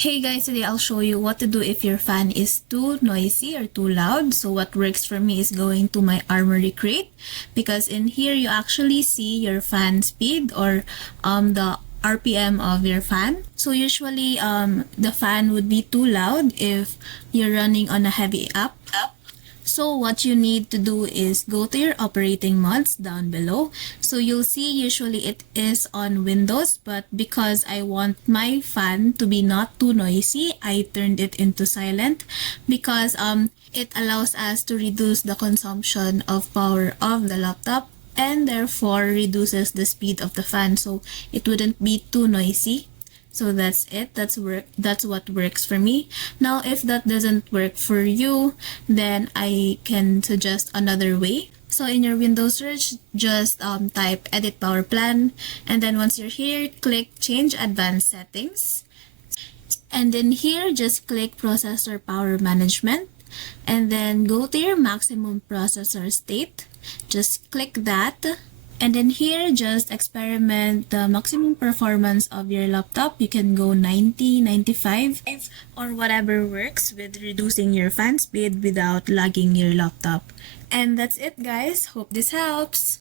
Hey guys, today I'll show you what to do if your fan is too noisy or too loud. So what works for me is going to my armory crate, because in here you actually see your fan speed or the RPM of your fan. So usually the fan would be too loud if you're running on a heavy app. So what you need to do is go to your operating mods down below. So you'll see usually it is on Windows, but because I want my fan to be not too noisy, I turned it into silent because it allows us to reduce the consumption of power of the laptop and therefore reduces the speed of the fan, so it wouldn't be too noisy. So that's it. That's what works for me. Now, if that doesn't work for you, then I can suggest another way. So in your Windows search, just type edit power plan, and then once you're here, click change advanced settings. And then here, just click processor power management, and then go to your maximum processor state. Just click that. And then here, just experiment the maximum performance of your laptop. You can go 90, 95, or whatever works with reducing your fan speed without lagging your laptop. And that's it, guys. Hope this helps.